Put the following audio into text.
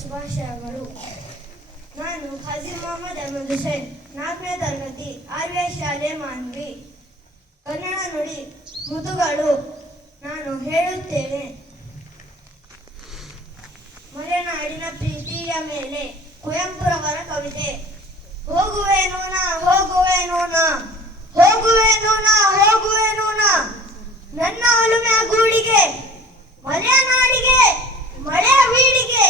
ಶುಭಾಶಯಗಳು. ನಾನು ಖಾಜಿ ಮೊಹಮ್ಮದ್ ಅಹಮದ್ ಹುಸೇನ್, 4ನೇ ತರಗತಿ, 6ನೇ ಶಾಲೆ ಮಾನ್ವಿ. ಕನ್ನಡ ನುಡಿ ಮುತ್ತುಗಳು ನಾನು ಹೇಳುತ್ತೇನೆ. ಮಲೆನಾಡಿನ ಪ್ರೀತಿಯ ಮೇಲೆ ಕುವೆಂಪುರವರ ಕವಿತೆ. ಹೋಗುವೆನು ನಾ ಹೋಗುವೆನು ನಾ ಹೋಗುವೆನು ನಾ ಹೋಗುವೆನು ನಾ ನನ್ನ ಒಲುಮೆಯ ಗೂಡಿಗೆ, ಮಲೆನಾಡಿಗೆ, ಮಳೆಯ ಬೀಡಿಗೆ.